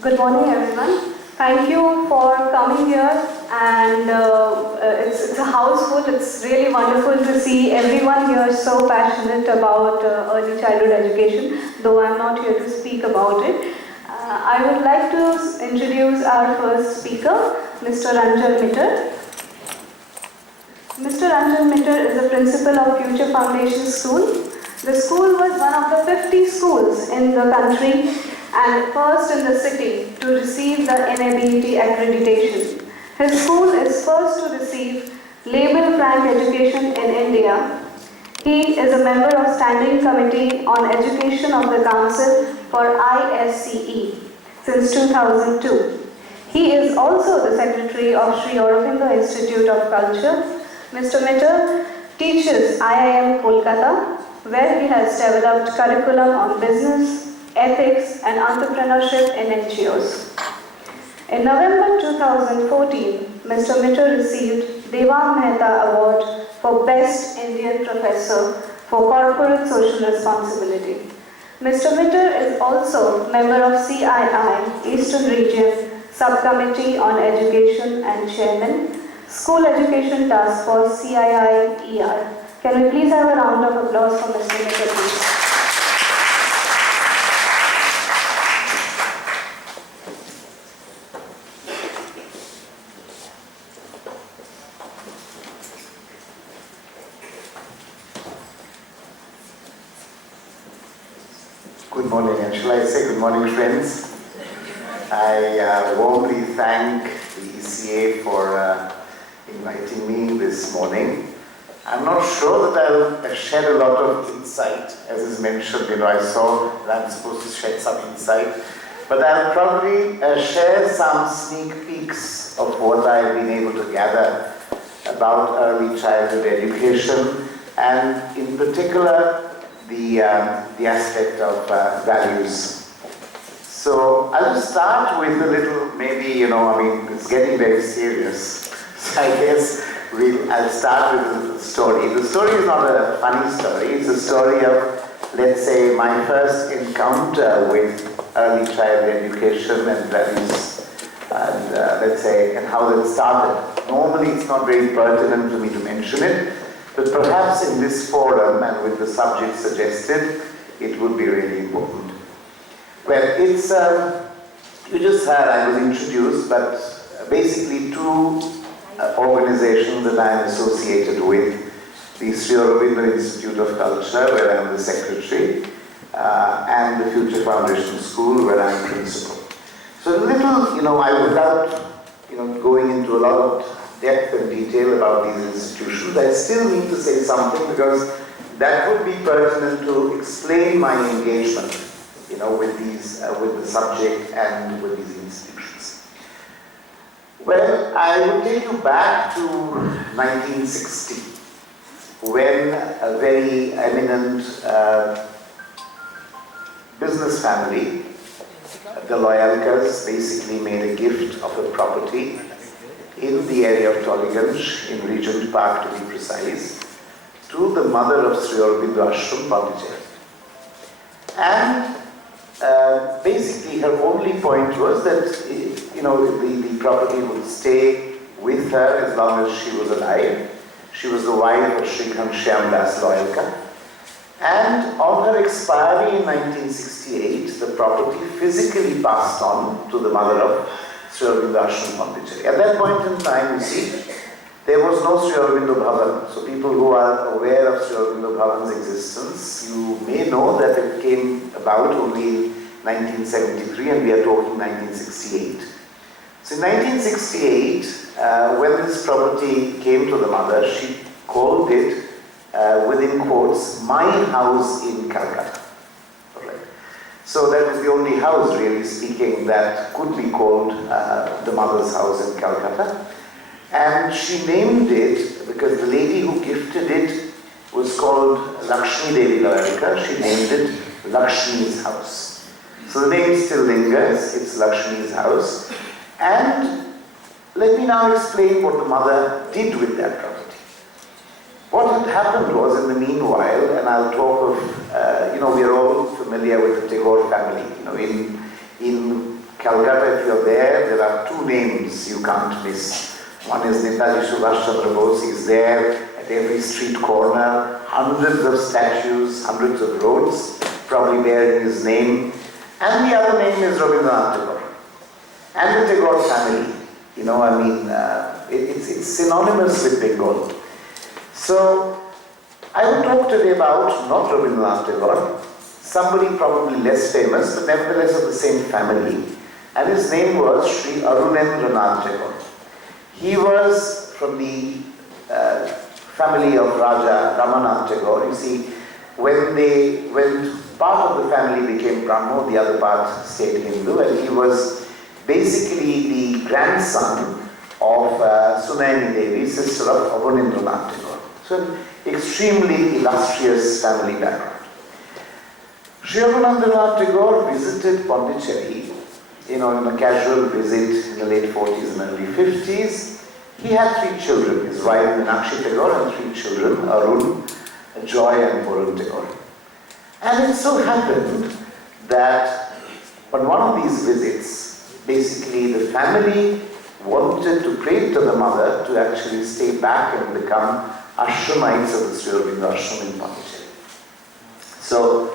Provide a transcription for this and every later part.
Good morning, everyone. Thank you for coming here, and it's a house full. It's really wonderful to see everyone here so passionate about early childhood education, though I'm not here to speak about it. I would like to introduce our first speaker, Mr. Ranjan. Mr. Ranjan is the principal of Future Foundation School. The school was one of the 50 schools in the country and first in the city to receive the NABET accreditation. His school is first to receive Label Frank Education in India. He is a member of Standing Committee on Education of the Council for ISCE since 2002. He is also the secretary of Sri Aurobindo Institute of Culture. Mr. Mitter teaches IIM Kolkata, where he has developed curriculum on business, ethics and entrepreneurship in NGOs. In November 2014, Mr. Mitter received Devang Mehta Award for Best Indian Professor for Corporate Social Responsibility. Mr. Mitter is also member of CII, Eastern Region, Subcommittee on Education and Chairman, School Education Task Force CII-ER. Can we please have a round of applause for Mr. Mitter, please? Good morning, and shall I say good morning, friends? I warmly thank the ECA for inviting me this morning. I'm not sure that I'll shed a lot of insight, as is mentioned. I saw that I'm supposed to shed some insight, but I'll probably share some sneak peeks of what I've been able to gather about early childhood education, and in particular, the aspect of values. So I'll start with a little, maybe, it's getting very serious. So I guess I'll start with a little story. The story is not a funny story. It's a story of, let's say, my first encounter with early childhood education and values, and let's say, and how that started. Normally, it's not very pertinent for me to mention it, but perhaps in this forum and with the subject suggested, it would be really important. Well, it's, you just heard I was introduced, but basically two organizations that I am associated with, the Sri Aurobindo Institute of Culture, where I'm the secretary, and the Future Foundation School, where I'm principal. So a little, without, going into a lot of depth and detail about these institutions, I still need to say something because that would be pertinent to explain my engagement, with these, with the subject and with these institutions. Well, I will take you back to 1960, when a very eminent business family, the Loyalkas, basically made a gift of a property in the area of Tollygunge, in Regent Park to be precise, to the mother of Sri Aurobindo Ashram, Pondicherry. And basically her only point was that, the property would stay with her as long as she was alive. She was the wife of Sri Ghanshyam Das Loyalka. And on her expiry in 1968, the property physically passed on to the mother of Sri Aurobindo Ashram, Pondicherry. At that point in time, you see, there was no Sri Aurobindo Bhavan. So people who are aware of Sri Aurobindo Bhavan's existence, you may know that it came about only in 1973, and we are talking 1968. So in 1968, when this property came to the mother, she called it, within quotes, my house in Calcutta. Right. So that was the only house, really speaking, that could be called the mother's house in Calcutta. And she named it, because the lady who gifted it was called Lakshmi Devi Loyalka, she named it Lakshmi's house. So the name still lingers, it's Lakshmi's house. And let me now explain what the mother did with that property. What had happened was, in the meanwhile, and I'll talk of, we are all familiar with the Tagore family. In Calcutta, if you're there are two names you can't miss. One is Netaji Subhash Chandra Bose. He's there at every street corner, hundreds of statues, hundreds of roads, probably bearing his name. And the other name is Rabindranath Tagore. And the Tagore family. You know, I mean, it's synonymous with Bengal. So, I will talk today about not Rabindranath Tagore, somebody probably less famous, but nevertheless of the same family. And his name was Sri Aurobindo Tagore. He was from the family of Raja Ramanath Tagore. You see, when part of the family became Brahmo, the other part stayed Hindu, and he was basically the grandson of Sunayani Devi, sister of Aurobindo Tagore. So an extremely illustrious family background. Sri Aurobindo Tagore visited Pondicherry, in a casual visit in the late 40s and early 50s. He had 3 children, his wife Meenakshi Tagore and 3 children, Arun, Joy and Varun Tagore. And it so happened that on one of these visits, basically the family wanted to pray to the mother to actually stay back and become ashramites of the Sri Aurobindo Ashram in Pondicherry. So,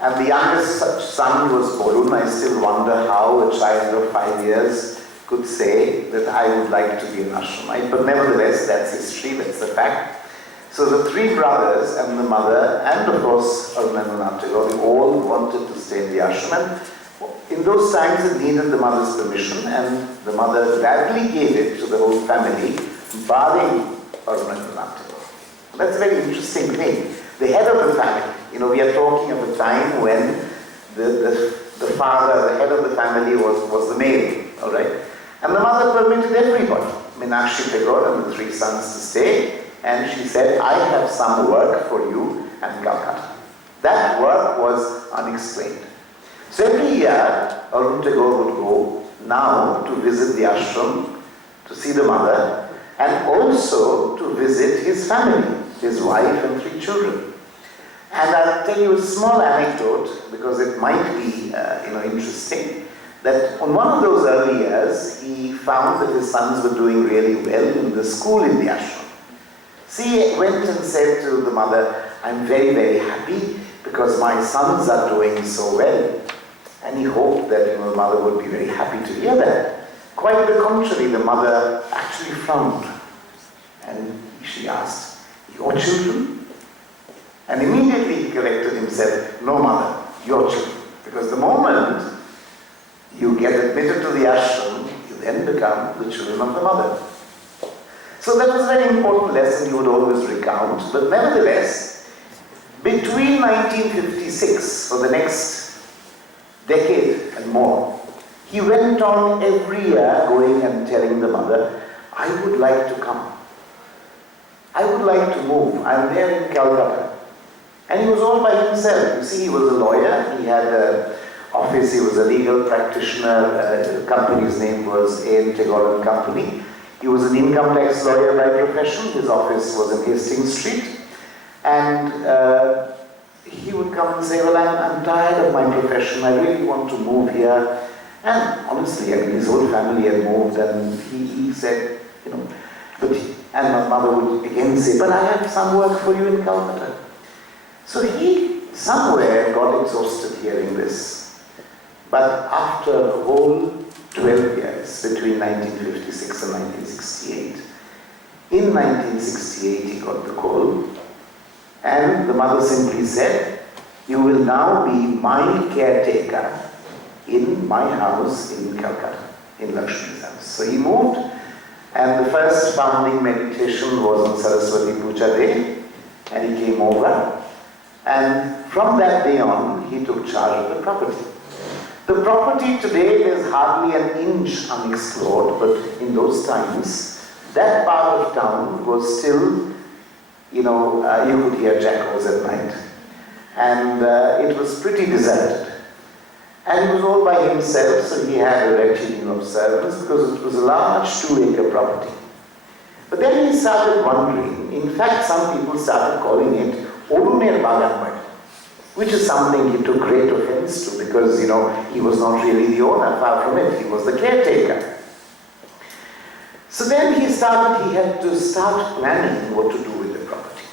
and the youngest son was Varun. I still wonder how a child of 5 years could say that I would like to be an ashramite, but nevertheless, that's history, that's the fact. So the 3 brothers and the mother, and of course Aurobindo Tagore, they all wanted to stay in the ashram. And in those times, it needed the mother's permission, and the mother gladly gave it to the whole family, barring Aurobindo Tagore. That's a very interesting thing. The head of the family, we are talking of a time when the father, the head of the family was the male, all right? And the mother permitted everybody, Meenakshi Tagore and the 3 sons to stay, and she said, I have some work for you at Calcutta. That work was unexplained. So every year, Aurobindo Tagore would go now to visit the ashram, to see the mother, and also to visit his family, his wife and 3 children. And I'll tell you a small anecdote, because it might be interesting, that on one of those early years, he found that his sons were doing really well in the school in the ashram. So he went and said to the mother, I'm very, very happy because my sons are doing so well. And he hoped that the mother would be very happy to hear that. Quite the contrary, the mother actually frowned. And she asked, your children? And immediately he corrected himself, no mother, your children. Because the moment you get admitted to the ashram, you then become the children of the mother. So that was a very important lesson he would always recount. But nevertheless, between 1956, for the next decade and more, he went on every year going and telling the mother, I would like to come. I would like to move. I'm there in Calcutta. And he was all by himself. You see, he was a lawyer. He had an office. He was a legal practitioner. The company's name was A. Tagore and Company. He was an income tax lawyer by profession. His office was in Hastings Street. And he would come and say, well, I'm tired of my profession. I really want to move here. And honestly, his whole family had moved. And he said, and my mother would again say, but I have some work for you in Calcutta. So he somewhere got exhausted hearing this. But after a whole 12 years, between 1956 and 1968, in 1968 he got the call, and the mother simply said, you will now be my caretaker in my house in Calcutta, in Lakshmi's house. So he moved, and the first founding meditation was on Saraswati Puja Day, and he came over. And from that day on, he took charge of the property. The property today, there's hardly an inch unexplored, but in those times, that part of town was still, you could hear jackals at night. And it was pretty deserted. And he was all by himself, so he had a retinue of servants because it was a large 2-acre property. But then he started wondering, in fact some people started calling it Oruner Bagan. which is something he took great offense to because, he was not really the owner, far from it, he was the caretaker. So then he had to start planning what to do with the property.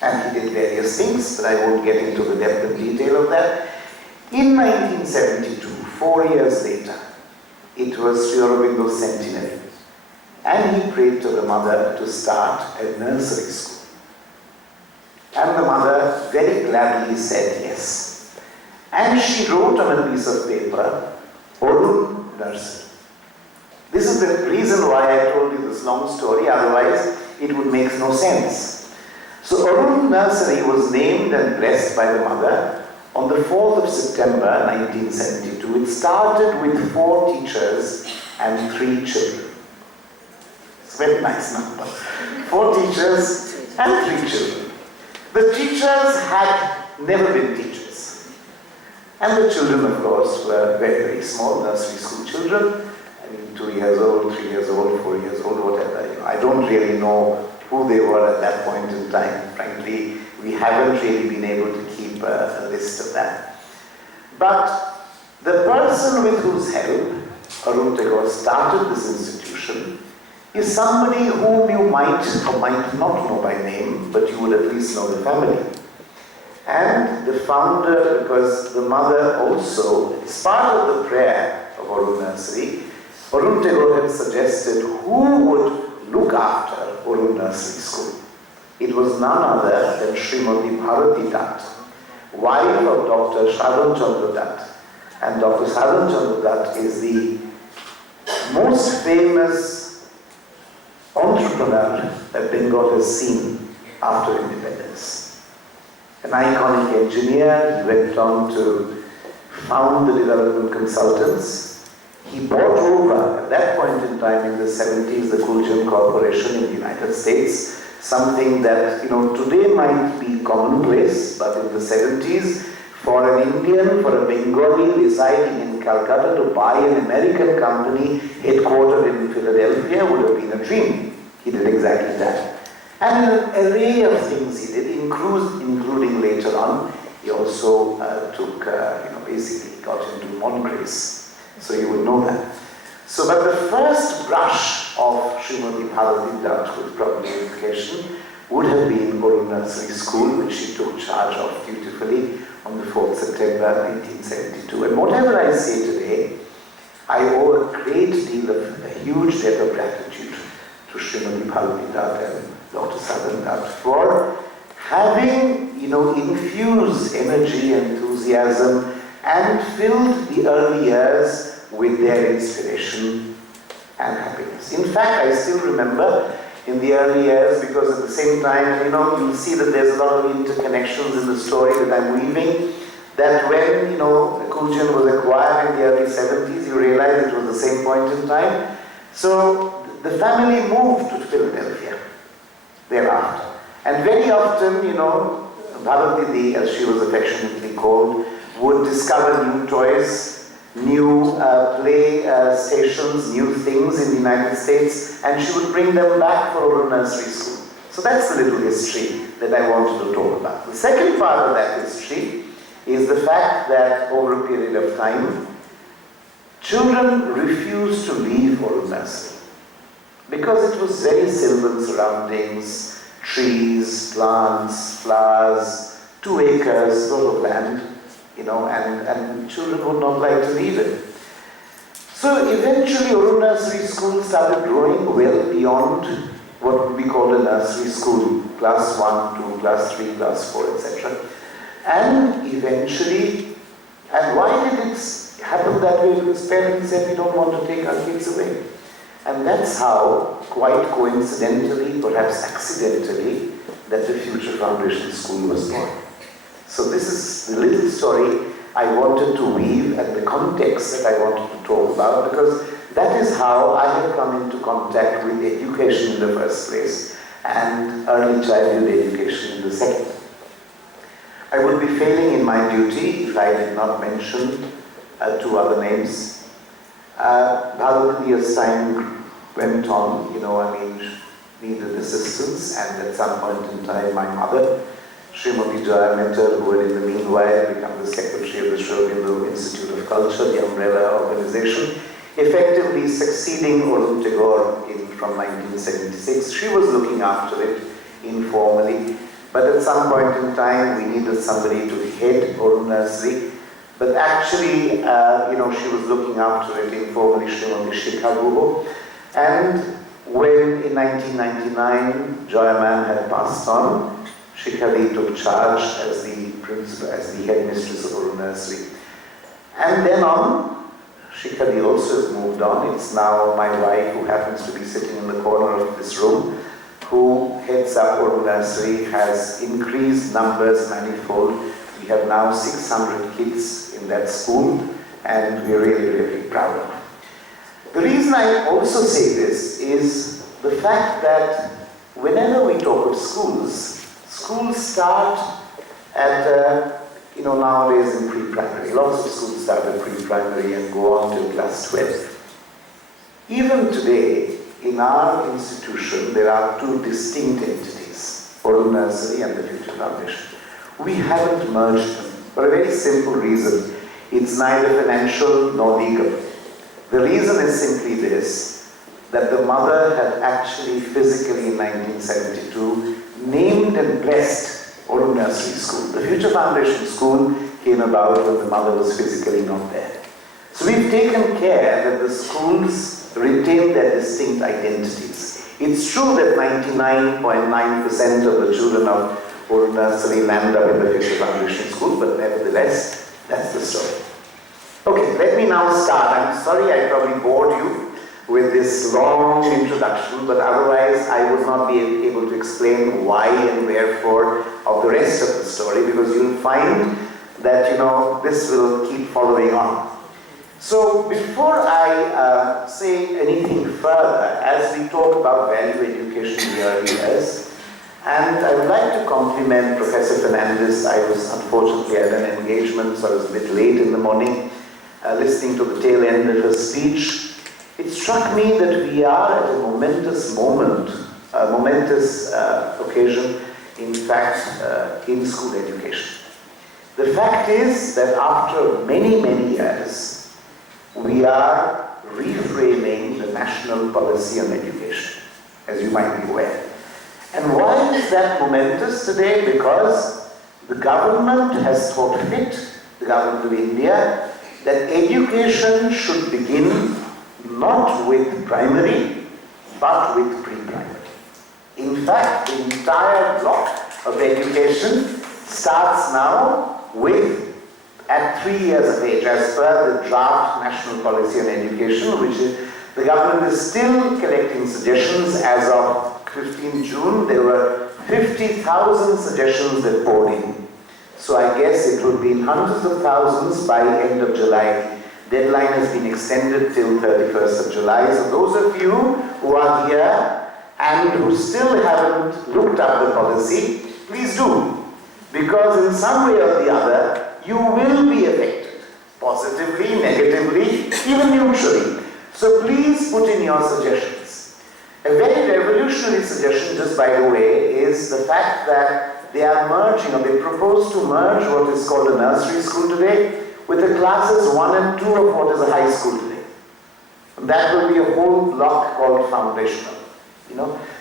And he did various things, but I won't get into the depth and detail of that. In 1972, 4 years later, it was Sri Aurobindo's centenary. And he prayed to the mother to start a nursery school. And the mother very gladly said yes. And she wrote on a piece of paper, Orun Nursery. This is the reason why I told you this long story, otherwise it would make no sense. So Orun Nursery was named and blessed by the mother on the 4th of September 1972. It started with 4 teachers and 3 children. It's a very nice number. 4 teachers and 3 children. The teachers had never been teachers. And the children, of course, were very, very small, nursery school children. 2 years old, 3 years old, 4 years old, whatever. I don't really know who they were at that point in time. Frankly, we haven't really been able to keep a list of that. But the person with whose help Arun Tagore started this institution is somebody whom you might or might not know by name, but you would at least know the family. And the founder, because the mother also, as part of the prayer of Orun Nursery, Arun Tagore had suggested who would look after Orun Nursery School. It was none other than Srimati Bharati Dutt, wife of Dr. Sadhan Chandra Dutt. And Dr. Sadhan Chandra Dutt is the most famous entrepreneur that Bengal has seen after independence. An iconic engineer, he went on to found the development consultants. He bought over, at that point in time in the 70s, the Kuljan Corporation in the United States, something that, today might be commonplace, but in the 70s, for an Indian, for a Bengali residing in Calcutta to buy an American company headquartered in Philadelphia would have been a dream. He did exactly that. And an array of things he did, including later on, he also basically got into Mongrace. So you would know that. So, but the first brush of Srimati Bharati Dutt with property education would have been Orun Nursery School, which she took charge of beautifully on the 4th September 1972. And whatever I say today, I owe a huge debt of gratitude to Srimati Bharati Dutt and Dr. Sadhan Dutt for having, infused energy, enthusiasm, and filled the early years with their inspiration and happiness. In fact, I still remember in the early years, because at the same time, you'll see that there's a lot of interconnections in the story that I'm weaving, that when, Kuljan was acquired in the early 70s, you realize it was the same point in time. So the family moved to Philadelphia thereafter. And very often, Bharati, as she was affectionately called, would discover new toys, new play stations, new things in the United States, and she would bring them back for Orun Nursery School. So that's the little history that I wanted to talk about. The second part of that history is the fact that over a period of time, children refused to leave Orun Nursery because it was very sylvan surroundings, trees, plants, flowers, 2 acres sort of land, and children would not like to leave it. So eventually Orun Nursery School started growing well beyond what would be called a nursery school, class 1, 2, class 3, class 4, etc. And eventually, and why did it happen that way? Because parents said, we don't want to take our kids away. And that's how, quite coincidentally, perhaps accidentally, that the Future Foundation School was born. So this is the little story I wanted to weave and the context that I wanted to talk about, because that is how I have come into contact with education in the first place and early childhood education in the second. I would be failing in my duty if I did not mention 2 other names. Bharati, as time went on, needed assistance, and at some point in time my mother, Srimati Joya Mittal, who had in the meanwhile become the secretary of the Aurobindo Institute of Culture, the umbrella organization, effectively succeeding Arun Tagore from 1976. She was looking after it informally, but at some point in time we needed somebody to head Arun Nursery. But actually, she was looking after it informally, Srimati Shikha Guho. And when in 1999 Joya Ma'am had passed on, Shikhadi took charge as the principal, as the headmistress of Arun Nursery. And then on, Shikhadi also has moved on. It's now my wife, who happens to be sitting in the corner of this room, who heads up Arun Nursery, has increased numbers manifold. We have now 600 kids in that school, and we're really, really proud of it. The reason I also say this is the fact that whenever we talk of schools, schools start at, nowadays in pre-primary. Lots of schools start at pre-primary and go on till class 12. Even today, in our institution, there are two distinct entities, Arun Nursery and the Future Foundation. We haven't merged them for a very simple reason. It's neither financial nor legal. The reason is simply this, that the mother had actually physically in 1972 named and blessed Arun Nursery School. The Future Foundation School came about when the mother was physically not there. So we've taken care that the schools retain their distinct identities. It's true that 99.9% of the children of Arun Nursery land up in the Future Foundation School, but nevertheless, that's the story. Okay, let me now start. I'm sorry I probably bored you with this long introduction, but otherwise I would not be able to explain why and wherefore of the rest of the story, because you'll find that, this will keep following on. So before I say anything further, as we talk about value education in the early years, and I would like to compliment Professor Fernandez. I was unfortunately at an engagement, so I was a bit late in the morning, listening to the tail end of her speech. It struck me that we are at a momentous moment, a momentous occasion, in fact, in school education. The fact is that after many, many years, we are reframing the national policy on education, as you might be aware. And why is that momentous today? Because the government has thought fit, the government of India, that education should begin not with primary, but with pre-primary. In fact, the entire block of education starts now at 3 years of age, as per the draft National Policy on Education, which the government is still collecting suggestions. As of 15 June, there were 50,000 suggestions that poured in. So I guess it would be in hundreds of thousands by end of July. Deadline has been extended till 31st of July. So those of you who are here and who still haven't looked up the policy, please do. Because in some way or the other, you will be affected. Positively, negatively, even neutrally. So please put in your suggestions. A very revolutionary suggestion, just by the way, is the fact that they are merging, or they propose to merge what is called a nursery school today with the classes 1 and 2 of what is a high school today. And that will be a whole block called foundational,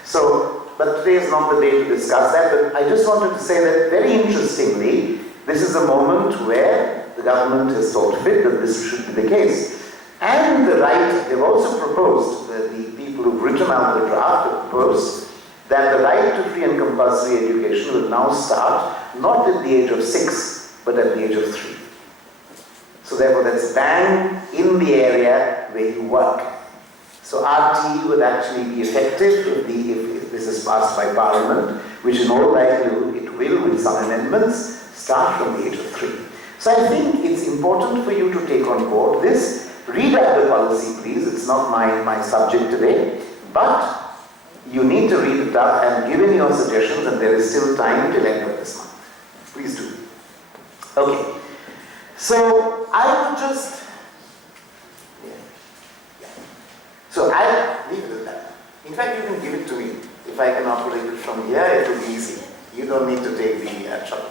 So, but today is not the day to discuss that, but I just wanted to say that very interestingly, this is a moment where the government has thought fit that this should be the case. And the right, they've also proposed, the people who've written out the draft have proposed that the right to free and compulsory education will now start not at the age of 6, but at the age of 3. So therefore that's bang in the area where you work. So RT would actually be effective if this is passed by Parliament, which in all likelihood it will, with some amendments, start from the age of 3. So I think it's important for you to take on board this. Read up the policy, please. It's not my subject today, but you need to read it up and give in your suggestions, and there is still time till end of this month. Please do. Okay. So I would just, So I leave it at that. In fact, you can give it to me. If I can operate it from here, it will be easy. You don't need to take the trouble.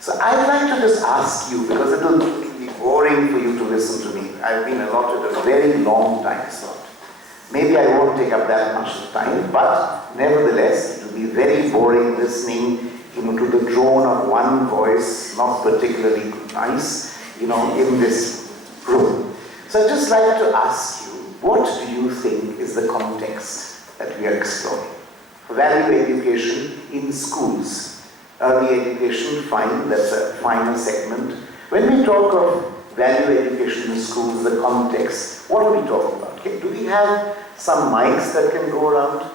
So I'd like to just ask you, because it will be boring for you to listen to me. I've been allotted a very long time slot. Maybe I won't take up that much of time, but nevertheless, it will be very boring listening to the drone of one voice, not particularly nice, in this room. So I'd just like to ask you, what do you think is the context that we are exploring? Value education in schools. Early education, fine, that's a finer segment. When we talk of value education in schools, the context, what are we talking about? Okay, do we have some mics that can go around?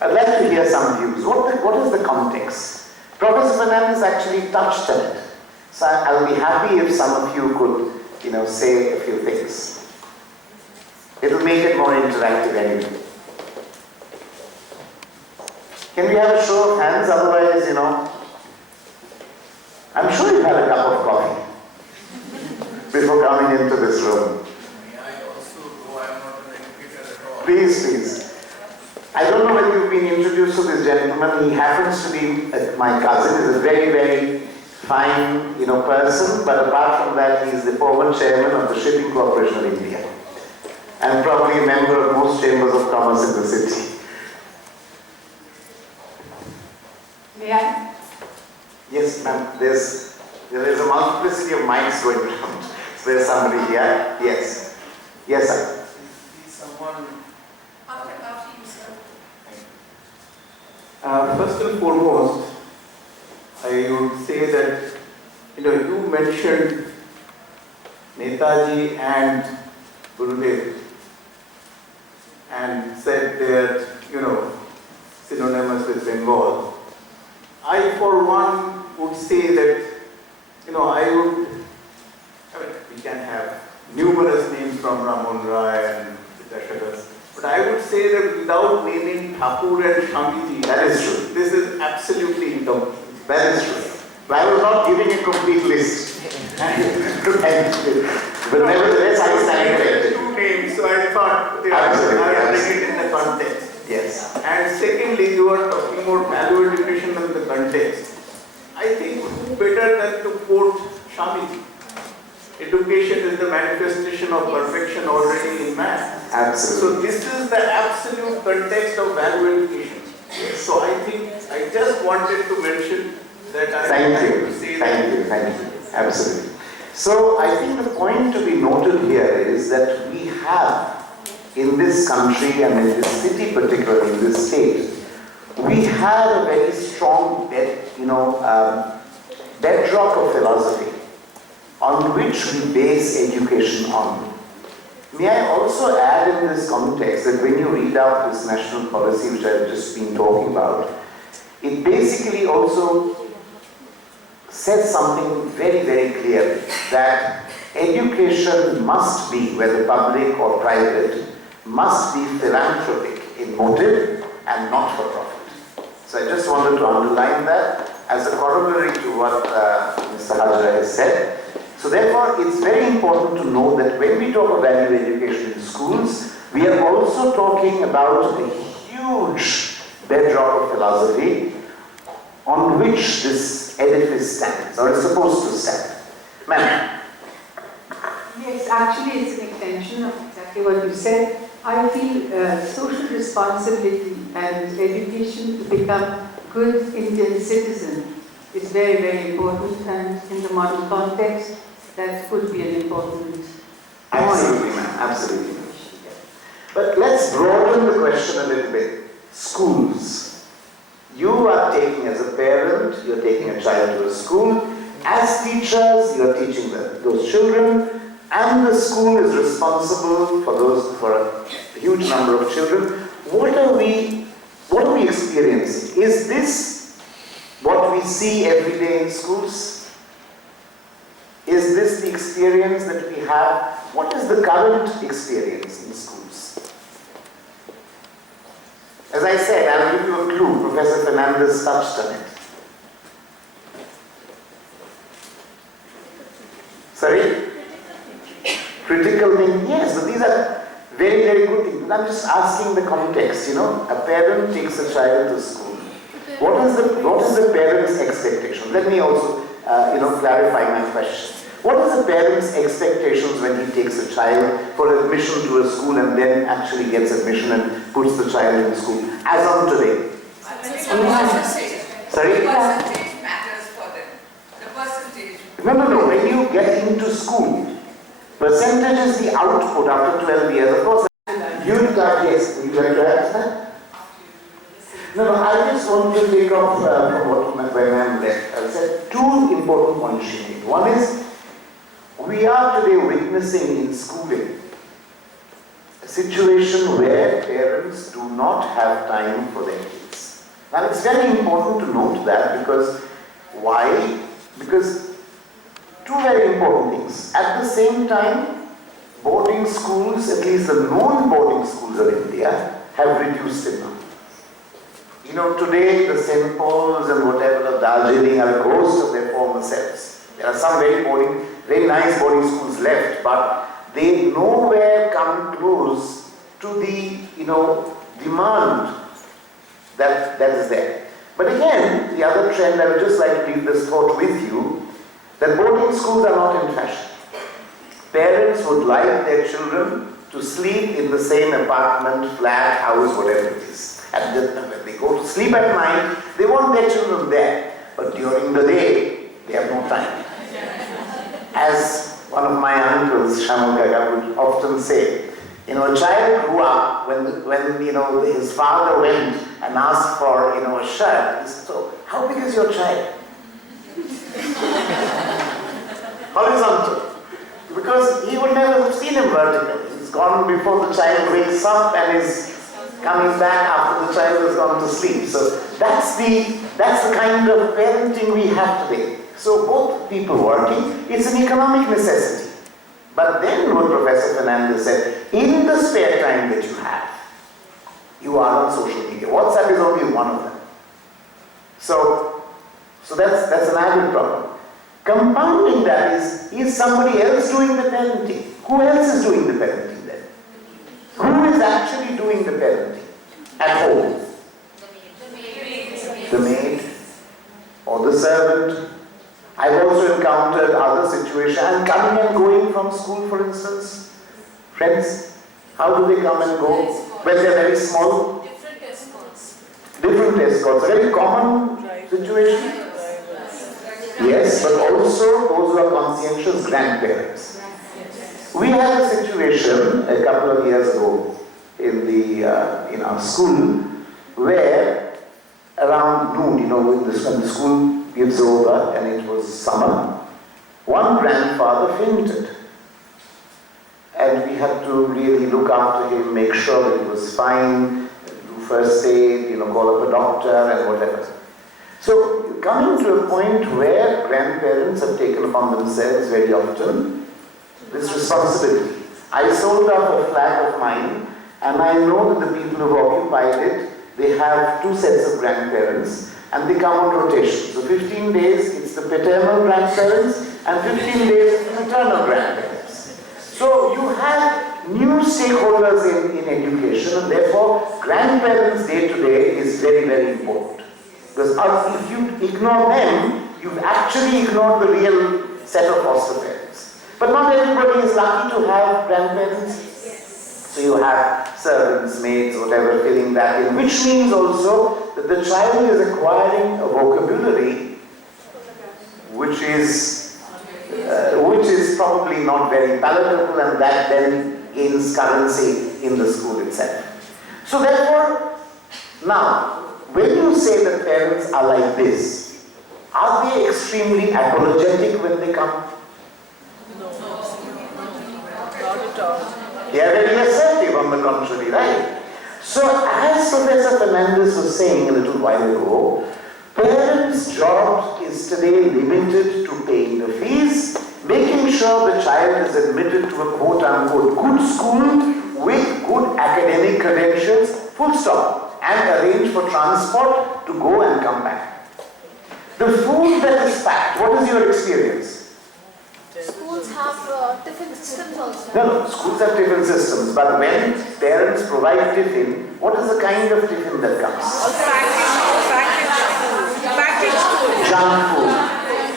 I'd like to hear some views. What is the context? Professor Fernandez actually touched on it. So I'll be happy if some of you could, say a few things. It'll make it more interactive anyway. Can we have a show of hands? Otherwise, I'm sure you've had a cup of coffee before coming into this room. May I also go? I'm not an educator at all. Please. I don't know whether you've been introduced to this gentleman. He happens to be my cousin. He's a very, very fine, person. But apart from that, he's the former chairman of the Shipping Corporation of India, and probably a member of most chambers of commerce in the city. May I? Yes, ma'am. There is a multiplicity of mics going around. So there's somebody here. Yes. Yes, sir. Is someone After you, sir. first and foremost, I would say that you mentioned Netaji and Gurudev and said they're synonymous with Bengal. I, for one, would say that we can have numerous names from Ramon Rai and Dasharas, but I would say that without naming Thakur and Swamiji, That is true. this is absolutely incomplete. That is true. But I was not giving a complete list. But nevertheless, I stand corrected. Two names, so I thought they are bring it in the context. Yes. And secondly, you are talking about value education in the context. I think who better than to quote Swamiji? Education is the manifestation of perfection already in man. Absolutely. So this is the absolute context of value education. So I think I just wanted to mention that I Thank would like you. to say Thank you. Absolutely. So I think the point to be noted here is that we have in this country and in this city, particularly in this state, we have a very strong bedrock of philosophy on which we base education on. May I also add in this context that when you read out this national policy which I've just been talking about, it basically also says something very, very clearly, that education must be, whether public or private, must be philanthropic in motive and not for profit. So I just wanted to underline that as a corollary to what Mr. Hajra has said. So therefore, it's very important to know that when we talk about value education in schools, we are also talking about a huge bedrock of philosophy on which this edifice stands, or is supposed to stand. Ma'am. Yes, actually it's an extension of exactly what you said. I feel social responsibility and education to become good Indian citizen is very, very important, and in the modern context, that could be an important point. Absolutely, ma'am. Absolutely. But let's broaden the question a little bit. Schools. You are taking, as a parent, you're taking a child to a school. As teachers, you're teaching those children, and the school is responsible for a huge number of children. What are we experiencing? Is this what we see every day in schools? Is this the experience that we have? What is the current experience in schools? As I said, I'll give you a clue. Professor Fernandez touched on it. Sorry? Critical thinking, yes, but these are very, very good thing. But I'm just asking the context, you know, a parent takes a child to school. What is the parent's expectation? Let me also, clarify my question. What is the parent's expectations when he takes a child for admission to a school and then actually gets admission and puts the child in school? As on today. Sorry? The percentage matters for them. The percentage. No. When you get into school, percentage is the output after 12 years. Of course, yes, would you like to add that? No, I just want to take off from where I am left. I said two important points she made. One is, we are today witnessing in schooling a situation where parents do not have time for their kids. Now it's very important to note that because, why? Because two very important things. At the same time, boarding schools, at least the known boarding schools of India, have reduced in number. You know, today the St. Paul's and whatever of Darjeeling are ghosts of their former selves. There are some very nice boarding schools left, but they nowhere come close to the, demand that is there. But again, the other trend, I would just like to leave this thought with you, that boarding schools are not in fashion. Parents would like their children to sleep in the same apartment, flat, house, whatever it is. And when they go to sleep at night, they want their children there. But during the day, they have no time. As one of my uncles, Shamukaka, would often say, a child grew up when his father went and asked for, a shirt. He said, so, how big is your child? Horizontal. Because he would never have seen him vertical. He's gone before the child wakes up and is coming back after the child has gone to sleep. So that's the kind of parenting we have today. So both people working, it's an economic necessity. But then what Professor Fernandez said, in the spare time that you have, you are on social media. WhatsApp is only one of them. So that's an added problem. Compounding that is somebody else doing the parenting? Who else is doing the parenting then? Who is actually doing the parenting at home? The maid or the servant. I've also encountered other situations. I'm coming and going from school, for instance. Friends, how do they come and go? When they're very small? Different escorts. Different escorts. A very common situation. Yes, but also those who are conscientious grandparents. We had a situation a couple of years ago in our school where around noon, when the school gives over and it was summer, one grandfather fainted. And we had to really look after him, make sure that he was fine, do first aid, call up a doctor and whatever. So, coming to a point where grandparents have taken upon themselves very often this responsibility. I sold off a flat of mine, and I know that the people who have occupied it, they have two sets of grandparents, and they come on rotation. So 15 days it's the paternal grandparents, and 15 days it's the maternal grandparents. So you have new stakeholders in education, and therefore grandparents' day-to-day is very, very important. Because if you ignore them, you've actually ignored the real set of foster parents. But not everybody is lucky to have grandparents. So you have servants, maids, whatever, filling that in, which means also that the child is acquiring a vocabulary which is probably not very palatable, and that then gains currency in the school itself. So therefore, now, when you say that parents are like this, are they extremely apologetic when they come? No, not at all. They are very assertive on the contrary, right? So as Professor Fernandez was saying a little while ago, parents' job is today limited to paying the fees, making sure the child is admitted to a quote-unquote good school with good academic credentials, full stop, and arrange for transport to go and come back. The food that is packed, what is your experience? Schools have tiffin systems also. No, schools have tiffin systems, but when parents provide tiffin, what is the kind of tiffin that comes? Packaged food. Junk food.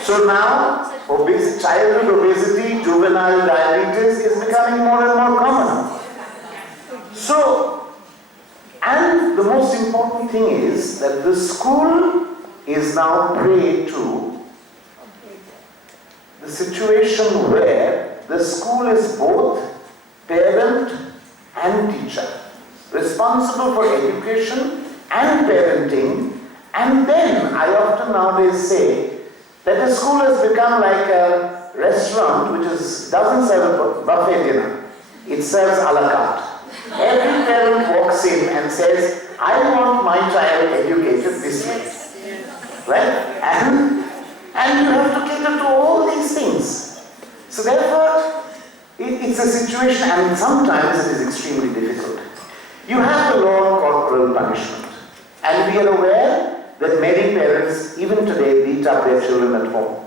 So now, childhood obesity, juvenile diabetes is becoming more and more common. So, and the most important thing is that the school is now prey to the situation where the school is both parent and teacher, responsible for education and parenting, and then I often nowadays say that the school has become like a restaurant which doesn't serve a buffet dinner, it serves a la carte. Every parent walks in and says, I want my child educated this way, right? And you have to cater to all these things. So therefore, it's a situation, and sometimes it is extremely difficult. You have the law on corporal punishment, and we are aware that many parents, even today, beat up their children at home.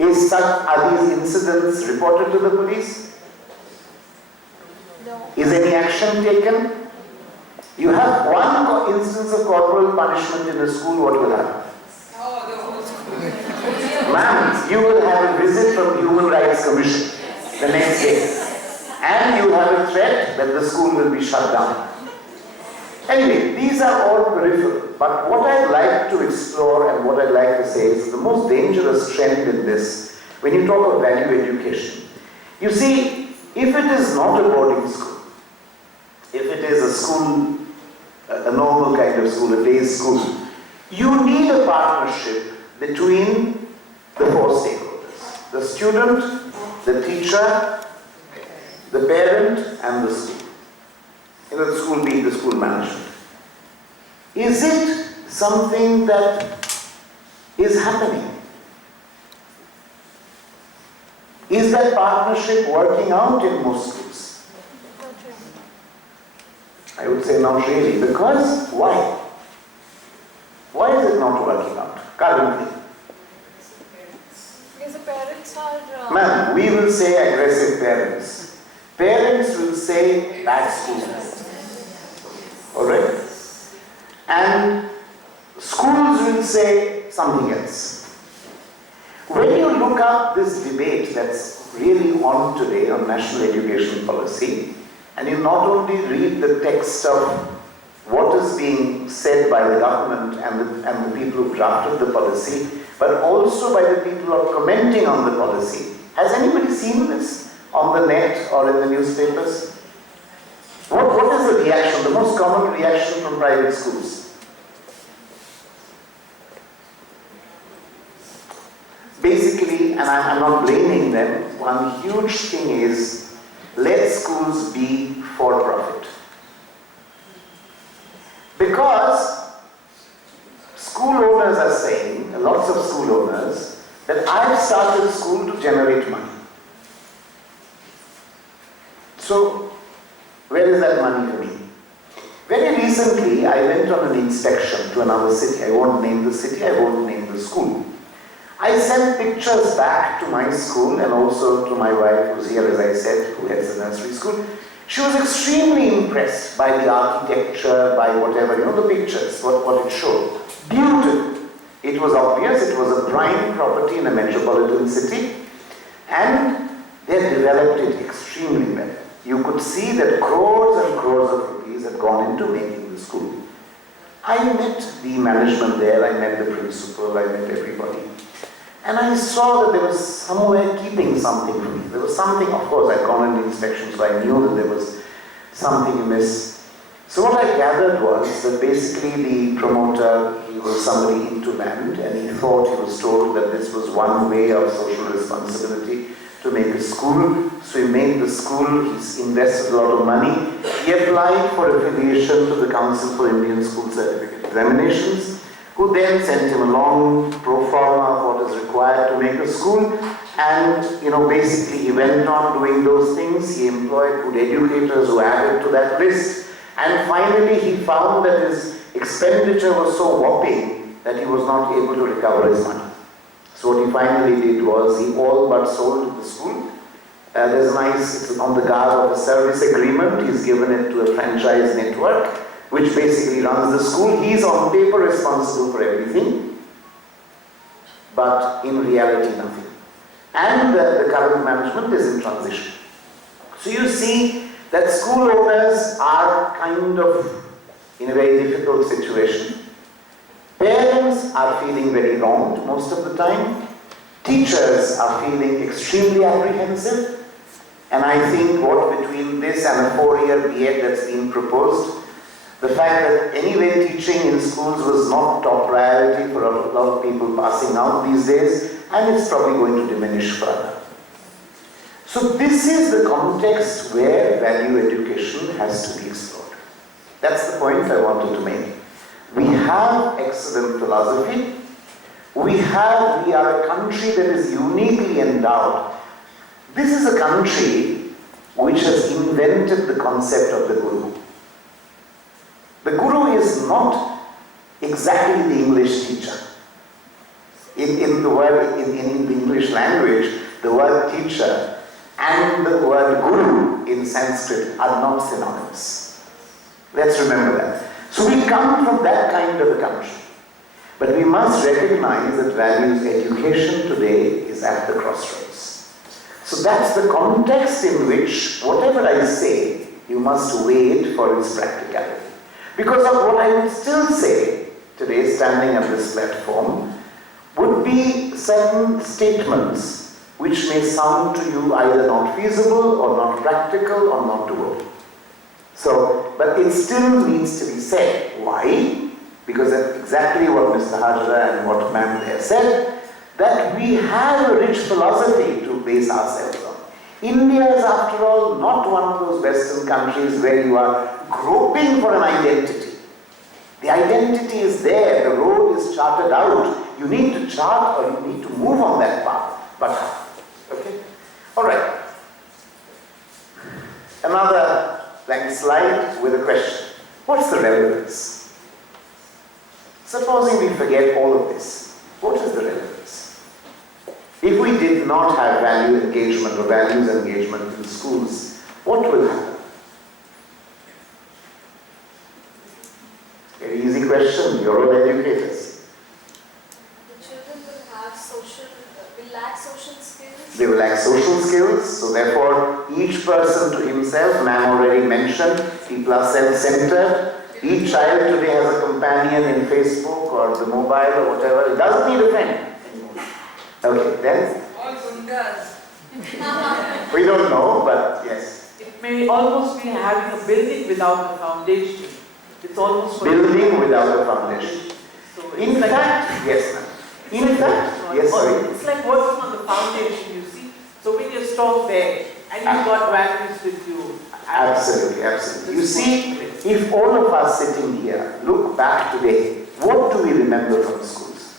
Are these incidents reported to the police? No. Is any action taken? You have one instance of corporal punishment in a school, what will happen? Oh, the whole school. Ma'am, you will have a visit from Human Rights Commission the next day, and you have a threat that the school will be shut down. Anyway, these are all peripheral, but what I'd like to explore and what I'd like to say is the most dangerous trend in this, when you talk of value education. You see, if it is not a boarding school, if it is a school, a normal kind of school, a day school, you need a partnership between the four stakeholders: the student, the teacher, the parent, and the school. The school being the school management. Is it something that is happening? Is that partnership working out in most schools? I would say not really, because why? Why is it not working out currently? Because the parents are... Ma'am, we will say aggressive parents. Parents will say bad schools. Alright? And schools will say something else. When you look up this debate that's really on today on national education policy, and you not only read the text of what is being said by the government and the people who drafted the policy, but also by the people who are commenting on the policy. Has anybody seen this on the net or in the newspapers? What is the reaction, the most common reaction from private schools? Basically, and I'm not blaming them, one huge thing is, let schools be for profit. Because school owners are saying, lots of school owners, that I've started school to generate money. So, where is that money for me? Very recently, I went on an inspection to another city. I won't name the city, I won't name the school. I sent pictures back to my school and also to my wife, who's here, as I said, who heads the nursery school. She was extremely impressed by the architecture, by whatever, the pictures, what it showed. Beautiful. It was obvious, it was a prime property in a metropolitan city, and they developed it extremely well. You could see that crores and crores of rupees had gone into making the school. I met the management there, I met the principal, I met everybody. And I saw that there was somewhere keeping something for me. There was something, of course, I'd gone on the inspection, so I knew that there was something amiss. So what I gathered was that basically the promoter, he was somebody into land, and he thought, he was told that this was one way of social responsibility to make a school. So he made the school, he's invested a lot of money. He applied for affiliation to the Council for Indian School Certificate Examinations, who then sent him a long pro forma of what is required to make a school. And, basically he went on doing those things. He employed good educators who added to that list. And finally he found that his expenditure was so whopping that he was not able to recover his money. So what he finally did was he all but sold the school. There's a nice, it's on the garb of a service agreement. He's given it to a franchise network, which basically runs the school. He's on paper responsible for everything, but in reality nothing. And the current management is in transition. So you see that school owners are kind of in a very difficult situation. Parents are feeling very wronged most of the time. Teachers are feeling extremely apprehensive. And I think what between this and a 4-year B.Ed that's been proposed, the fact that anyway teaching in schools was not top priority for a lot of people passing out these days, and it's probably going to diminish further. So this is the context where value education has to be explored. That's the point I wanted to make. We have excellent philosophy. We are a country that is uniquely endowed. This is a country which has invented the concept of the guru. The guru is not exactly the English teacher. In the English language, the word teacher and the word guru in Sanskrit are not synonymous. Let's remember that. So we come from that kind of a country. But we must recognize that values education today is at the crossroads. So that's the context in which whatever I say, you must wait for its practicality. Because of what I would still say today, standing on this platform, would be certain statements which may sound to you either not feasible or not practical or not doable. So, but it still needs to be said. Why? Because that's exactly what Mr. Hajra and what Ma'am there said, that we have a rich philosophy to base ourselves on. India is, after all, not one of those Western countries where you are groping for an identity. The identity is there, the road is charted out. You need to chart or you need to move on that path. But how? Okay? Alright. Another blank slide with a question. What's the relevance? Supposing we forget all of this, what is the relevance? If we did not have value engagement or values engagement in schools, what will happen? Very easy question, you're all educators. The children will lack social skills. They will lack social skills, so therefore each person to himself, ma'am already mentioned, people are self-centered. Each child today has a companion in Facebook or the mobile or whatever. It doesn't need a friend anymore. Okay, then? All gundas. We don't know, but yes. It may almost be having a building without a foundation. It's almost Building without a foundation. So In like, fact, yes ma'am. In fact, yes, sorry. It's like working on the foundation, you see. So when you're strong there and you've got values with you. Absolutely, absolutely. You see, if all of us sitting here look back today, what do we remember from schools?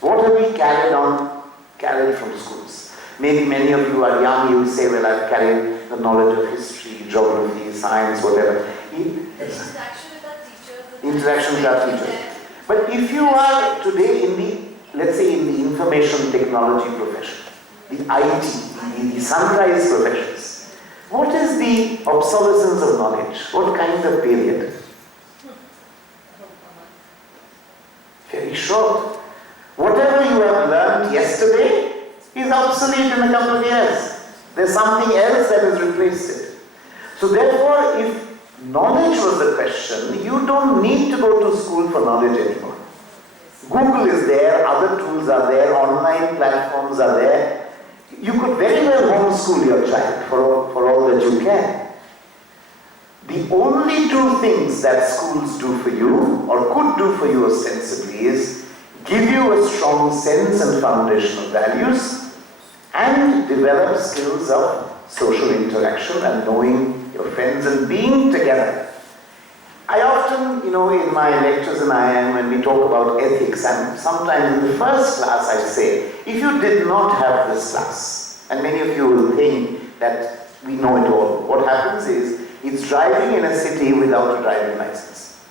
What have we carried from schools? Maybe many of you are young, you will say, well, I've carried the knowledge of history, geography, science, whatever. Interaction with our teachers. Interaction with our teachers. But if you are today in the, let's say in the information technology profession, the IT, the sunrise professions, what is the obsolescence of knowledge? What kind of period? Very short. Whatever you have learned yesterday is obsolete in a couple of years. There's something else that has replaced it. So therefore, if knowledge was the question, you don't need to go to school for knowledge anymore. Google is there, other tools are there, online platforms are there. You could very well homeschool your child for all that you can. The only two things that schools do for you, or could do for you ostensibly, is give you a strong sense and foundation of values and develop skills of social interaction and knowing your friends and being together. I often, in my lectures in IIM, when we talk about ethics, and sometimes in the first class I say, if you did not have this class, and many of you will think that we know it all, what happens is, it's driving in a city without a driving license.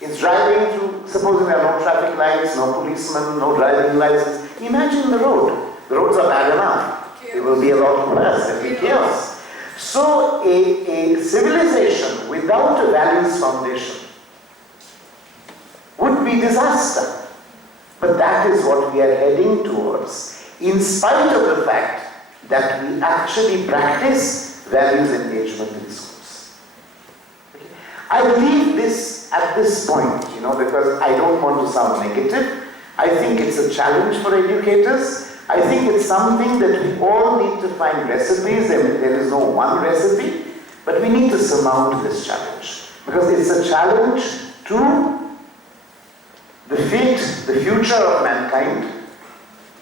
It's driving through, supposing there are no traffic lights, no policemen, no driving license, Imagine the road. The roads are bad enough. It will be a lot worse. There will be chaos. So a civilization without a values foundation would be disaster. But that is what we are heading towards, in spite of the fact that we actually practice values engagement in schools. I believe this at this point, because I don't want to sound negative. I think it's a challenge for educators. I think it's something that we all need to find recipes. There is no one recipe, but we need to surmount this challenge, because it's a challenge to the fate, the future of mankind.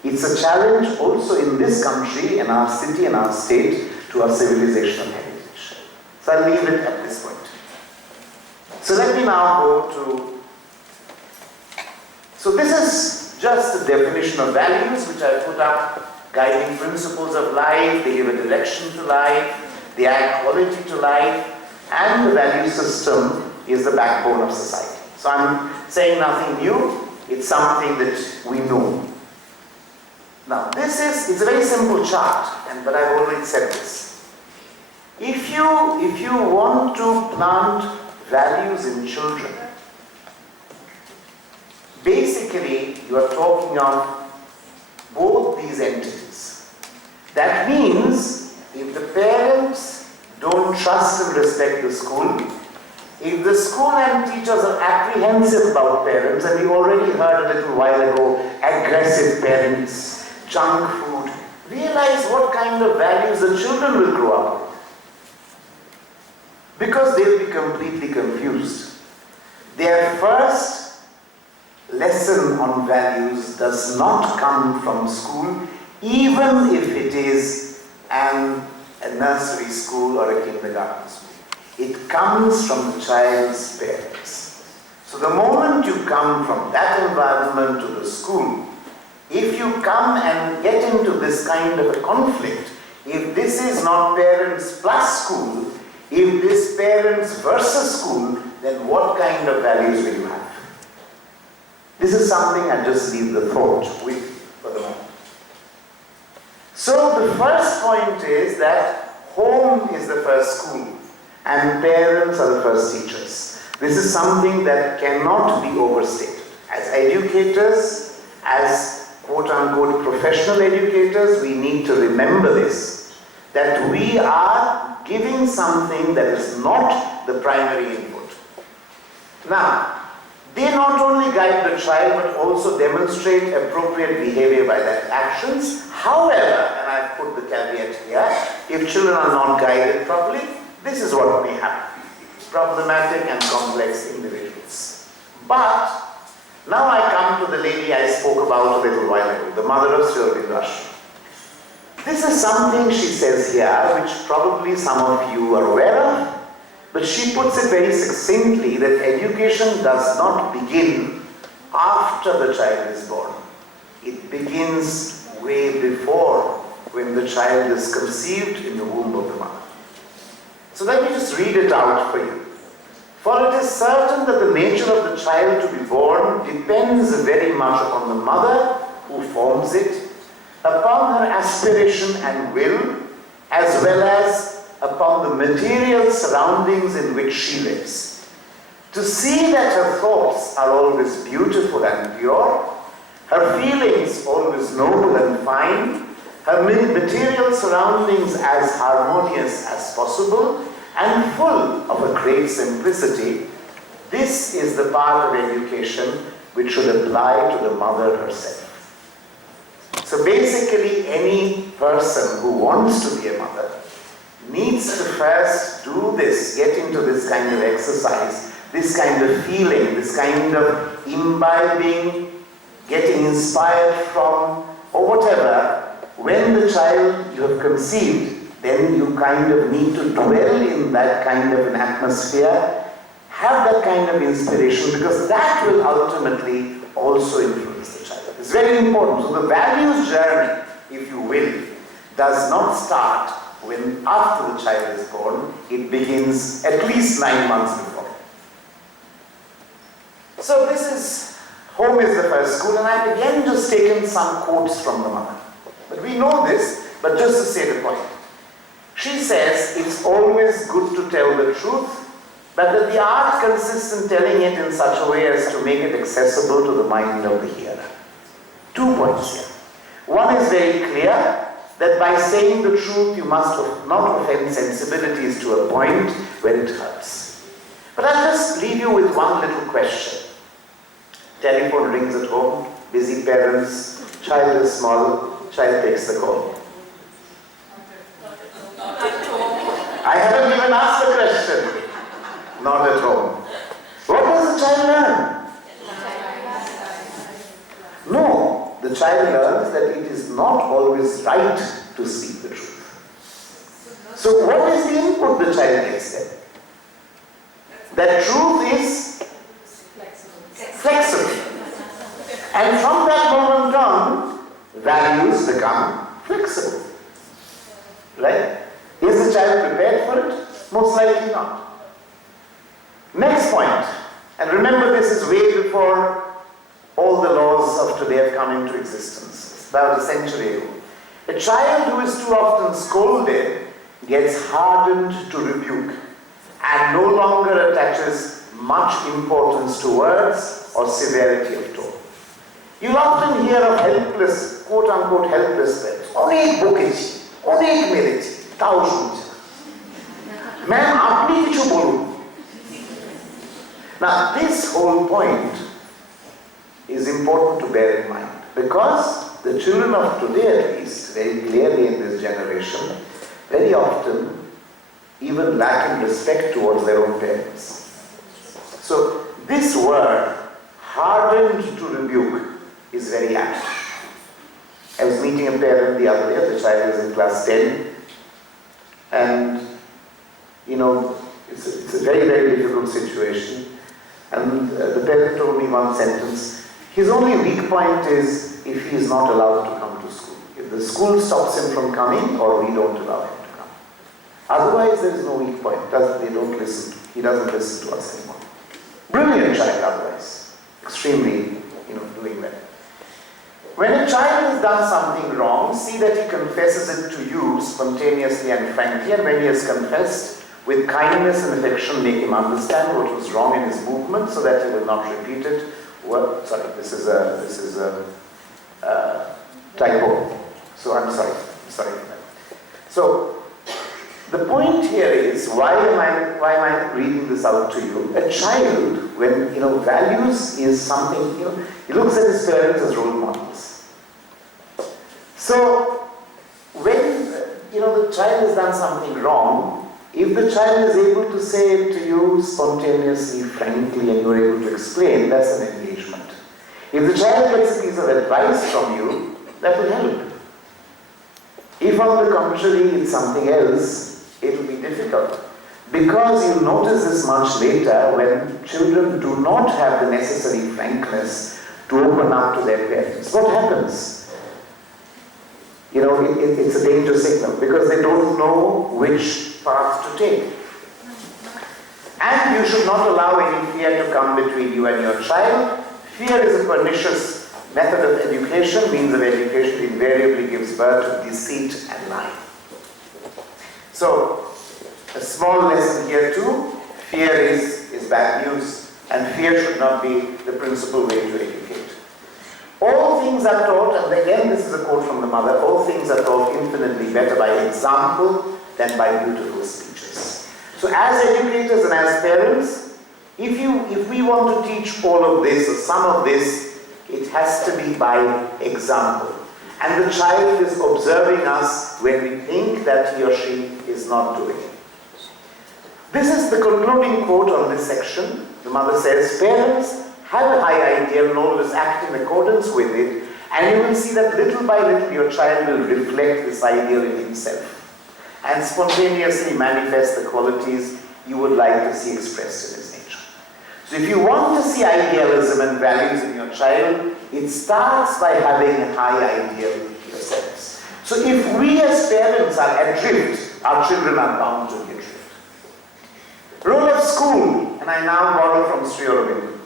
It's a challenge also in this country, in our city, in our state, to our civilizational heritage. So I'll leave it at this point. So let me now go to... So this is just the definition of values which I put up: guiding principles of life, they give a direction to life, they add quality to life, and the value system is the backbone of society. So I'm saying nothing new, it's something that we know. Now it's a very simple chart, but I've already said this. If you want to plant values in children, basically you are talking of both these entities. That means if the parents don't trust and respect the school, if the school and teachers are apprehensive about parents, and we already heard a little while ago, aggressive parents, junk food, realize what kind of values the children will grow up with. Because they'll be completely confused. Their first lesson on values does not come from school, even if it is a nursery school or a kindergarten school. It comes from the child's parents. So the moment you come from that environment to the school, if you come and get into this kind of a conflict, if this is not parents plus school, if this parents versus school, then what kind of values will you have? This is something I just leave the thought with for the moment. So the first point is that home is the first school and parents are the first teachers. This is something that cannot be overstated. As educators, as quote-unquote professional educators, we need to remember this, that we are giving something that is not the primary input. Now, they not only guide the child but also demonstrate appropriate behavior by their actions. However, and I've put the caveat here, if children are not guided properly, this is what may happen: problematic and complex individuals. But now I come to the lady I spoke about a little while ago, the mother of Aurobindo. This is something she says here, which probably some of you are aware of, but she puts it very succinctly that education does not begin after the child is born. It begins way before, when the child is conceived in the womb of the mother. So let me just read it out for you. For it is certain that the nature of the child to be born depends very much upon the mother who forms it, upon her aspiration and will, as well as upon the material surroundings in which she lives. To see that her thoughts are always beautiful and pure, her feelings always noble and fine, her material surroundings as harmonious as possible, and full of a great simplicity, this is the part of education which should apply to the mother herself. So basically, any person who wants to be a mother needs to first do this, get into this kind of exercise, this kind of feeling, this kind of imbibing, getting inspired from, or whatever. When the child you have conceived, then you kind of need to dwell in that kind of an atmosphere, have that kind of inspiration, because that will ultimately also influence the child. It's very important. So the values journey, if you will, does not start when after the child is born. It begins at least 9 months before. So this is Home is the first school, and I've again just taken some quotes from the mother. But we know this, but just to say the point. She says it's always good to tell the truth, but that the art consists in telling it in such a way as to make it accessible to the mind of the hearer. 2 points here. One is very clear, that by saying the truth you must not offend sensibilities to a point where it hurts. But I'll just leave you with one little question. Telephone rings at home, busy parents, child is small, child takes the call. I haven't even asked the question. Not at home. What does the child learn? No, the child learns that it is not always right to speak the truth. So what is the input the child gets then? That truth is flexible. And from that moment on, values become flexible. Right? Is the child prepared for it? Most likely not. Next point, and remember this is way before all the laws of today have come into existence. It's about a century ago. A child who is too often scolded gets hardened to rebuke and no longer attaches much importance to words or severity of tone. You'll often hear of helpless, quote-unquote helpless parents. Onek bokechi, onek merechi, tao shuncha. Ma'am, apni kichu bolun. Now, this whole point is important to bear in mind because the children of today, at least, very clearly in this generation, very often even lack in respect towards their own parents. So, this word, hardened to rebuke, is very apt. I was meeting a parent the other day, the child is in class 10, and it's a very, very difficult situation. And the parent told me one sentence, his only weak point is if he is not allowed to come to school. If the school stops him from coming or we don't allow him to come. Otherwise there is no weak point. They don't listen. He doesn't listen to us anymore. Brilliant child otherwise. Extremely, doing well. When a child has done something wrong, see that he confesses it to you spontaneously and frankly, and when he has confessed, with kindness and affection, make him understand what was wrong in his movement so that he will not repeat it. This is a typo. So I'm sorry for that. So the point here is, why am I reading this out to you? A child, when values is something, he looks at his parents as role models. So when the child has done something wrong, if the child is able to say it to you spontaneously, frankly, and you are able to explain, that's an engagement. If the child gets a piece of advice from you, that will help. If on the contrary it's something else, it will be difficult. Because you notice this much later when children do not have the necessary frankness to open up to their parents. What happens? It's a danger signal because they don't know which path to take. And you should not allow any fear to come between you and your child. Fear is a pernicious method of education, means of education invariably gives birth to deceit and lying. So, a small lesson here too, fear is bad news, and fear should not be the principal way to educate. All things are taught, and again this is a quote from the mother, all things are taught infinitely better by example than by beautiful speeches. So as educators and as parents, if we want to teach all of this or some of this, it has to be by example. And the child is observing us when we think that he or she is not doing it. This is the concluding quote on this section. The mother says, parents, have a high ideal and always act in accordance with it, and you will see that little by little your child will reflect this ideal in himself and spontaneously manifest the qualities you would like to see expressed in his nature. So if you want to see idealism and values in your child, it starts by having a high ideal yourselves. So if we as parents are adrift, our children are bound to be adrift. Role of school, and I now borrow from Aurobindo.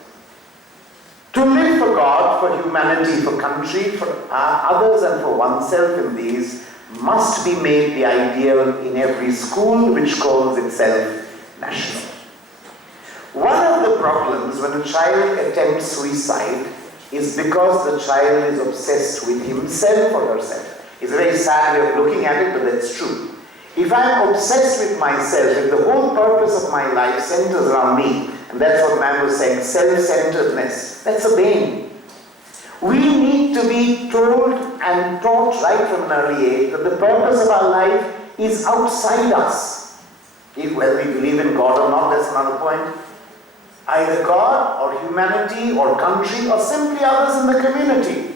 To live for God, for humanity, for country, for others and for oneself in these must be made the ideal in every school which calls itself national. One of the problems when a child attempts suicide is because the child is obsessed with himself or herself. It's a very sad way of looking at it, but that's true. If I'm obsessed with myself, if the whole purpose of my life centers around me, and that's what man was saying, self-centeredness, that's a bane. We need to be told and taught right from an early age that the purpose of our life is outside us. If whether we believe in God or not, that's another point. Either God or humanity or country or simply others in the community.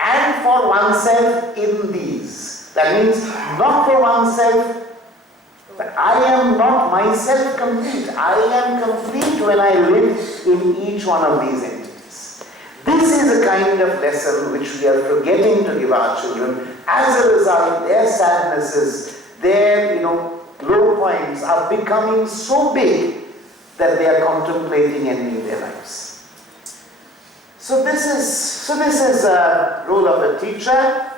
And for oneself in these. That means not for oneself, but I am not myself complete. I am complete when I live in each one of these entities. This is a kind of lesson which we are forgetting to give our children. As a result, their sadnesses, their low points are becoming so big that they are contemplating ending their lives. So this is a role of a teacher,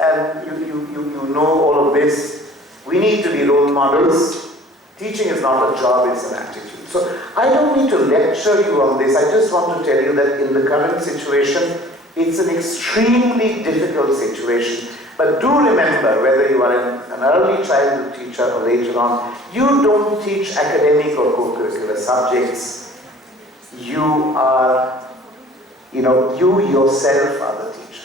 and you know all of this. We need to be role models. Teaching is not a job, it's an attitude. So I don't need to lecture you on this. I just want to tell you that in the current situation, it's an extremely difficult situation. But do remember, whether you are an early childhood teacher or later on, you don't teach academic or co-curricular subjects. You are, you yourself are the teacher.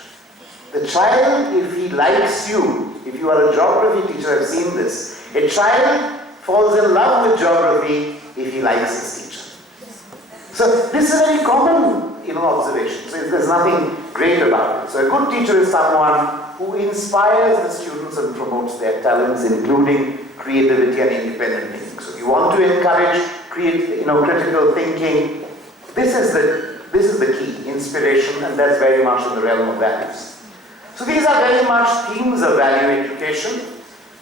The child, if he likes you, if you are a geography teacher, I've seen this, a child falls in love with geography if he likes his teacher. So this is a very common observation. So there's nothing great about it. So a good teacher is someone who inspires the students and promotes their talents, including creativity and independent thinking. So you want to encourage critical thinking. This is the key, inspiration, and that's very much in the realm of values. So these are very much themes of value education.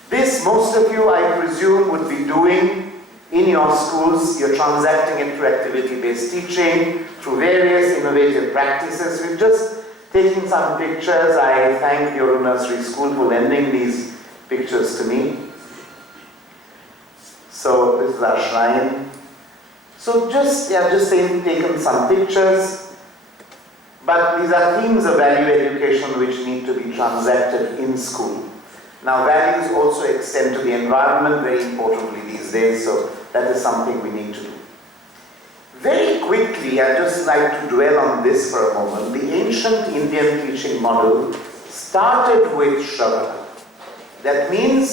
This, most of you, I presume, would be doing in your schools. You're transacting it through activity-based teaching, through various innovative practices. We've just taken some pictures. I thank the Uru Nursery School for lending these pictures to me. So this is our shrine. So just taken some pictures. But these are themes of value education which need to be transacted in school. Now values also extend to the environment very importantly these days, so that is something we need to do. Very quickly, I'd just like to dwell on this for a moment. The ancient Indian teaching model started with Shravana. That means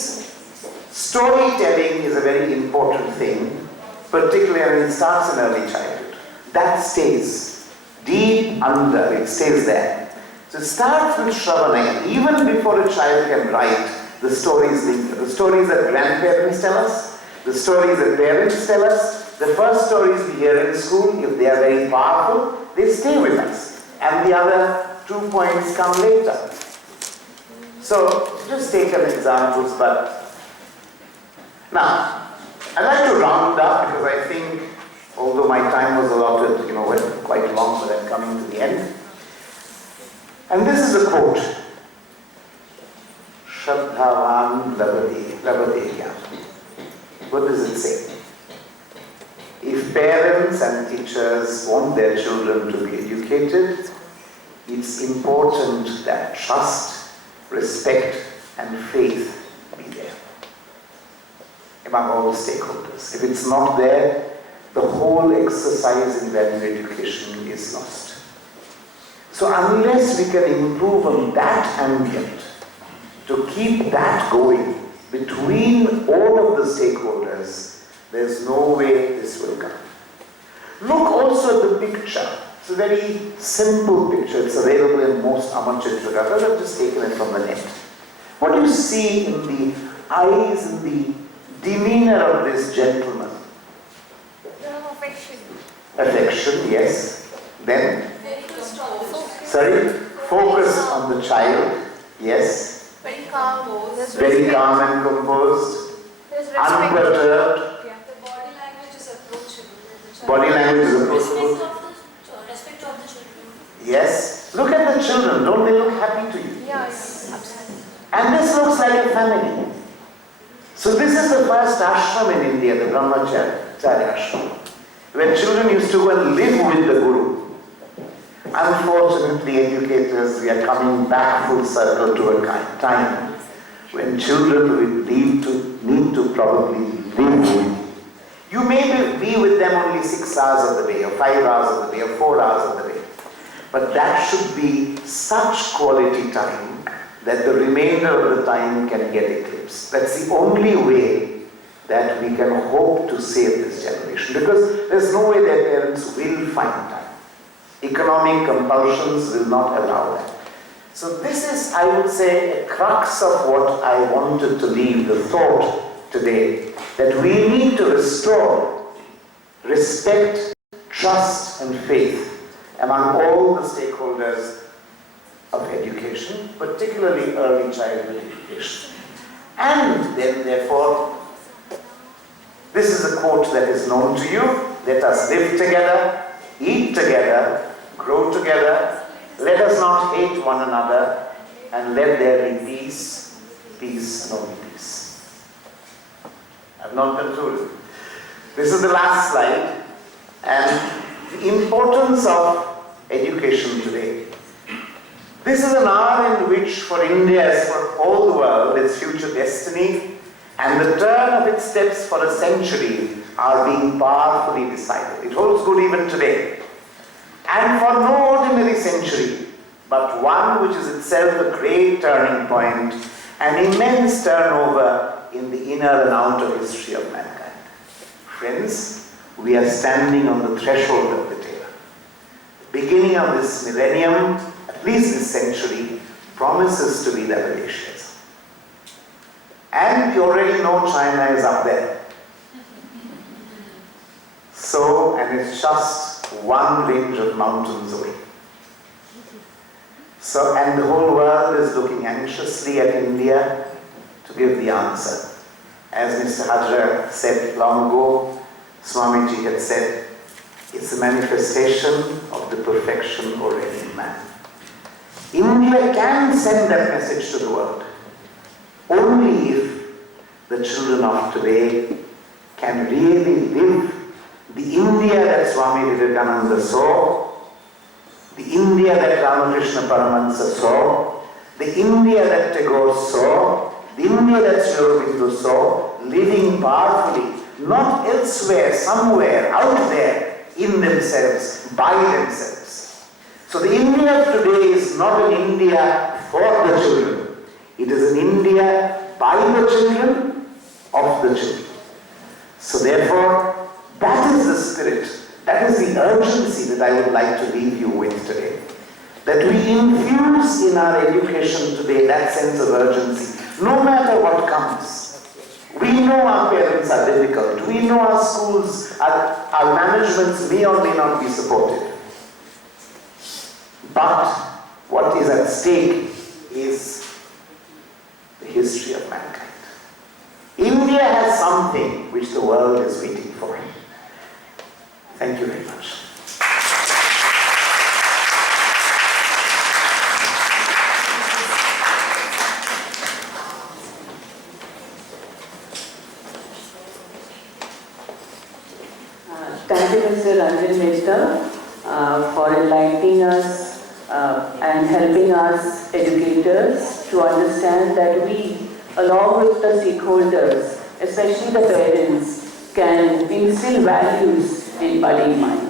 storytelling is a very important thing, particularly when it starts in early childhood. That stays. Deep under, it stays there. So it starts with Shravana. Even before a child can write, the stories that grandparents tell us, the stories that parents tell us, the first stories we hear in school, if they are very powerful, they stay with us. And the other 2 points come later. So, just take an examples, but now, I'd like to round up because I think although my time was allotted, went quite long, but I'm coming to the end. And this is a quote. Shraddhavan Labhadeya. What does it say? If parents and teachers want their children to be educated, it's important that trust, respect, and faith be there among all stakeholders. If it's not there, the whole exercise in value education is lost. So unless we can improve on that ambient, to keep that going between all of the stakeholders, there's no way this will come. Look also at the picture. It's a very simple picture. It's available in most Amarchitragraphas. I've just taken it from the net. What do you see in the eyes and the demeanor of this gentleman? Affection. Affection, yes. Then? Focus. Sorry? Focus on the child, yes. Very calm. Very calm and composed. Unperturbed. The body language is approachable. Body language is approachable. Respect of the children. Yes? Look at the children, don't they look happy to you? Yes, absolutely. And this looks like a family. So this is the first ashram in India, the Brahmacharya ashram, where children used to go and live with the Guru. Unfortunately, educators, we are coming back full circle to a time when children will need to probably live with you. You may be with them only 6 hours of the day, or 5 hours of the day, or 4 hours of the day. But that should be such quality time that the remainder of the time can get eclipsed. That's the only way that we can hope to save this generation, because there's no way their parents will find time. Economic compulsions will not allow that. So this is, I would say, a crux of what I wanted to leave the thought today, that we need to restore respect, trust and faith among all the stakeholders of education, particularly early childhood education. And then therefore, this is a quote that is known to you: let us live together, eat together, grow together, let us not hate one another, and let there be peace, peace and only peace. I've not concluded. This is the last slide, and the importance of education today. This is an hour in which, for India as for all the world, its future destiny and the turn of its steps for a century are being powerfully decided. It holds good even today. And for no ordinary century, but one which is itself a great turning point, an immense turnover in the inner and outer history of mankind. Friends, we are standing on the threshold of the era. The beginning of this millennium, at least this century, promises to be the audacious. And we already know China is up there. So, and it's just one range of mountains away. So, and the whole world is looking anxiously at India to give the answer. As Mr. Hajra said long ago, Swamiji had said, it's a manifestation of the perfection already in man. India can send that message to the world only if the children of today can really live the India that Swami Vivekananda saw, the India that Ramakrishna Paramahansa saw, the India that Tagore saw, the India that Aurobindo saw, living powerfully, not elsewhere, somewhere, out there, in themselves, by themselves. So the India of today is not an India for the children. It is an India by the children, of the children. So therefore, that is the spirit, that is the urgency that I would like to leave you with today. That we infuse in our education today that sense of urgency, no matter what comes. We know our parents are difficult. We know our schools, our managements may or may not be supportive. But what is at stake is the history of mankind. India has something which the world is waiting for. Thank you very much. Thank you, Mr. Ranjan Mehta, for enlightening us and helping us educators to understand that we, along with the stakeholders, especially the parents, can instill values in budding minds.